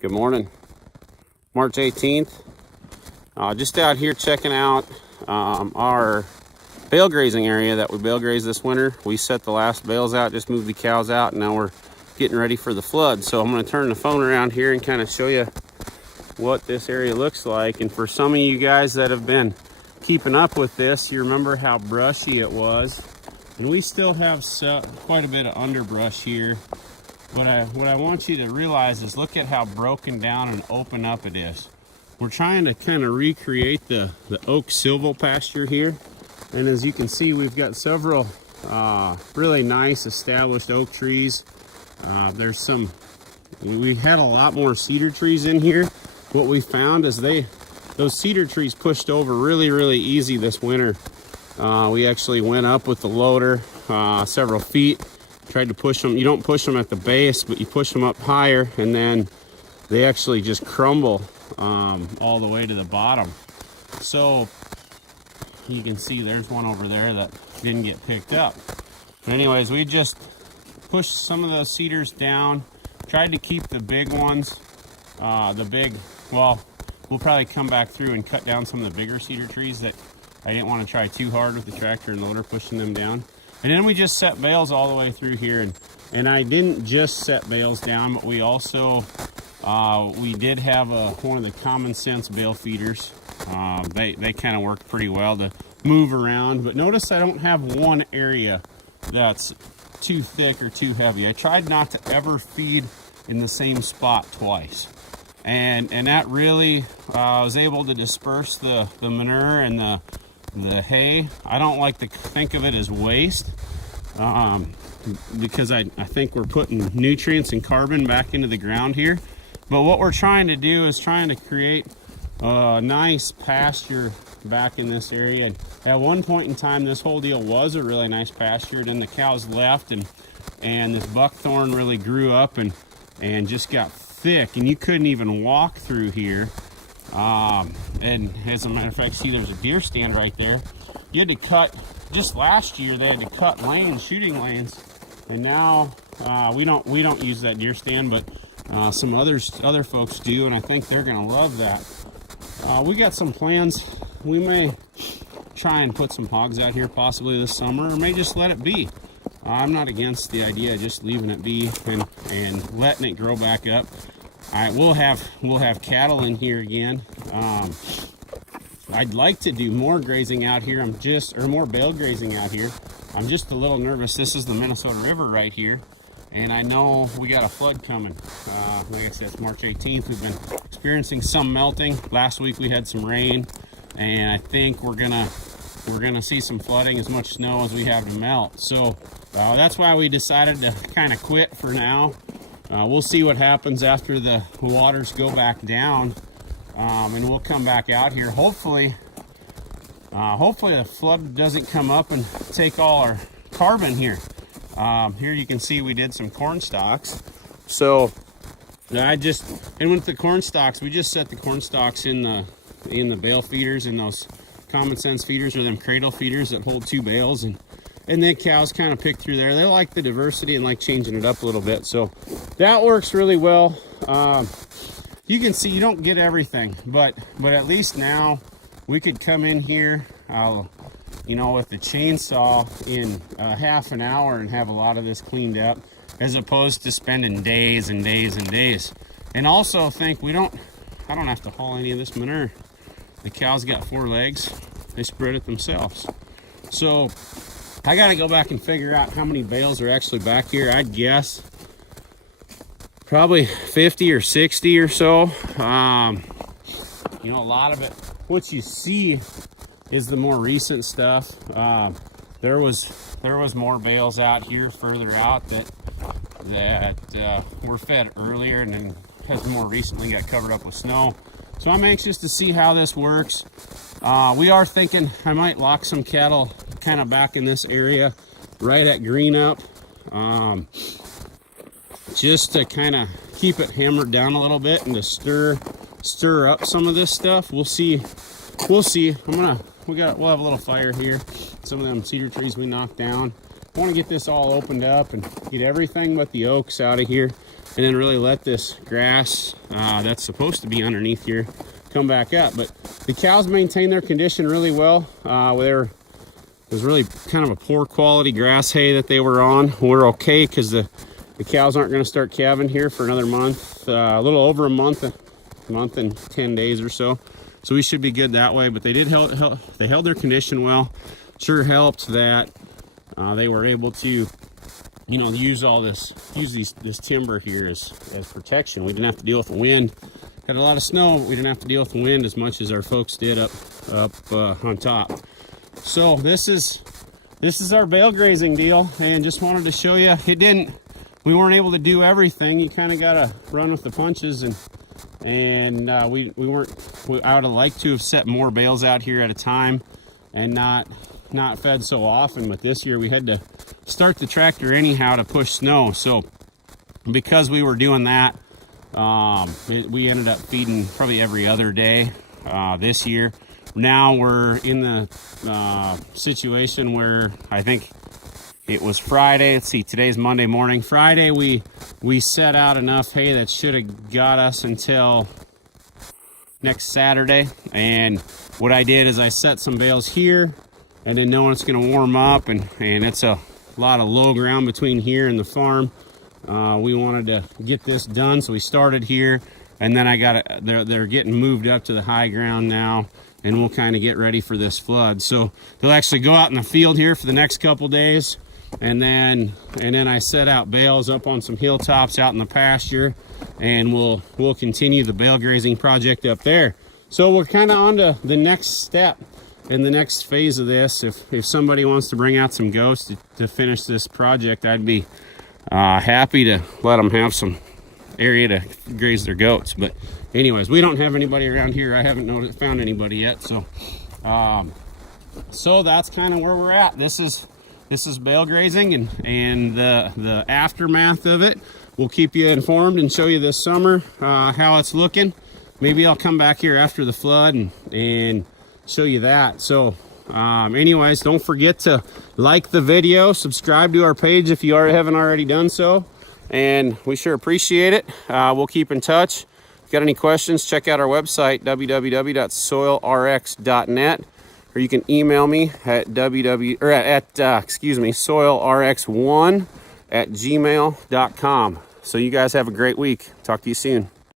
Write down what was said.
Good morning, March 18th. Just out here checking out our bale grazing area that we bale grazed this winter. We set the last bales out, just moved the cows out, and now we're getting ready for the flood. So I'm going to turn the phone around here and kind of show you what this area looks like. And for some of you guys that have been keeping up with this, you remember how brushy it was. And we still have quite a bit of underbrush here. What I want you to realize is look at how broken down and open up it is. We're trying to kind of recreate the oak silvo pasture here. And as you can see, we've got several really nice established oak trees. We had a lot more cedar trees in here. What we found is those cedar trees pushed over really easy this winter. We actually went up with the loader several feet. Tried to push them. You don't push them at the base, but you push them up higher, and then they actually just crumble all the way to the bottom. So you can see there's one over there that didn't get picked up. But anyways, we just pushed some of those cedars down, tried to keep the big ones, we'll probably come back through and cut down some of the bigger cedar trees that I didn't want to try too hard with the tractor and loader pushing them down. And then we just set bales all the way through here. And I didn't just set bales down, but we also, we did have one of the common sense bale feeders. They kind of work pretty well to move around. But notice I don't have one area that's too thick or too heavy. I tried not to ever feed in the same spot twice. And that really was able to disperse the manure and the hay. I don't like to think of it as waste because I think we're putting nutrients and carbon back into the ground here. But what we're trying to do is trying to create a nice pasture back in this area. And at one point in time, this whole deal was a really nice pasture. Then the cows left, and this buckthorn really grew up and just got thick, and you couldn't even walk through here. And as a matter of fact, see there's a deer stand right there. You had to cut, just last year they had to cut lanes, shooting lanes, and now we don't use that deer stand, but some other folks do, and I think they're gonna love that. We got some plans. We may try and put some hogs out here possibly this summer, or may just let it be. I'm not against the idea of just leaving it be and letting it grow back up. We'll have cattle in here again. I'd like to do more grazing out here. More bale grazing out here. I'm just a little nervous. This is the Minnesota River right here, and I know we got a flood coming. Like I said, it's March 18th. We've been experiencing some melting. Last week we had some rain, and I think we're gonna see some flooding, as much snow as we have to melt. So that's why we decided to kind of quit for now. We'll see what happens after the waters go back down, and we'll come back out here. Hopefully the flood doesn't come up and take all our carbon here. Here you can see we did some corn stalks. So and with the corn stalks, we just set the corn stalks in the bale feeders, in those common sense feeders, or them cradle feeders that hold 2 bales, and then cows kind of pick through there. They like the diversity and like changing it up a little bit. So that works really well. You can see you don't get everything, but at least now we could come in here, with the chainsaw in half an hour and have a lot of this cleaned up, as opposed to spending days and days and days. And also think I don't have to haul any of this manure. The cows got 4 legs. They spread it themselves. So I got to go back and figure out how many bales are actually back here. I'd guess probably 50 or 60 or so. A lot of it, what you see is the more recent stuff. There was more bales out here further out that were fed earlier and then has more recently got covered up with snow. So I'm anxious to see how this works. We are thinking I might lock some cattle kind of back in this area right at green up, just to kind of keep it hammered down a little bit and to stir up some of this stuff. We'll see. We'll have a little fire here. Some of them cedar trees we knocked down. I want to get this all opened up and get everything but the oaks out of here, and then really let this grass that's supposed to be underneath here come back up. But the cows maintain their condition really well. It was really kind of a poor quality grass hay that they were on. We're okay because the cows aren't going to start calving here for another month, a little over a month and 10 days or so. So we should be good that way. But they did they held their condition well. Sure helped that they were able to, you know, use this timber here as protection. We didn't have to deal with the wind. Had a lot of snow. We didn't have to deal with the wind as much as our folks did up on top. So this is our bale grazing deal, and just wanted to show you. We weren't able to do everything. You kind of gotta run with the punches, and I would have liked to have set more bales out here at a time and not fed so often. But this year we had to start the tractor anyhow to push snow. So because we were doing that, we ended up feeding probably every other day this year. Now we're in the situation where I think it was Friday. Let's see, today's Monday morning. Friday we set out enough hay that should have got us until next Saturday. And what I did is I set some bales here, and then knowing it's going to warm up, and it's a lot of low ground between here and the farm. We wanted to get this done, so we started here, and then they're getting moved up to the high ground now, and we'll kind of get ready for this flood. So they'll actually go out in the field here for the next couple days, and then I set out bales up on some hilltops out in the pasture, and we'll continue the bale grazing project up there. So we're kind of on to the next step in the next phase of this. If somebody wants to bring out some goats to finish this project, I'd be happy to let them have some area to graze their goats. But anyways, we don't have anybody around here. I haven't found anybody yet. So that's kind of where we're at. This is bale grazing, and the aftermath of it. We'll keep you informed and show you this summer how it's looking. Maybe I'll come back here after the flood and show you that. So anyways, don't forget to like the video, subscribe to our page if you haven't already done so, and we sure appreciate it. We'll keep in touch. If you got any questions, check out our website, www.soilrx.net, or you can email me at soilrx1@gmail.com. So you guys have a great week. Talk to you soon.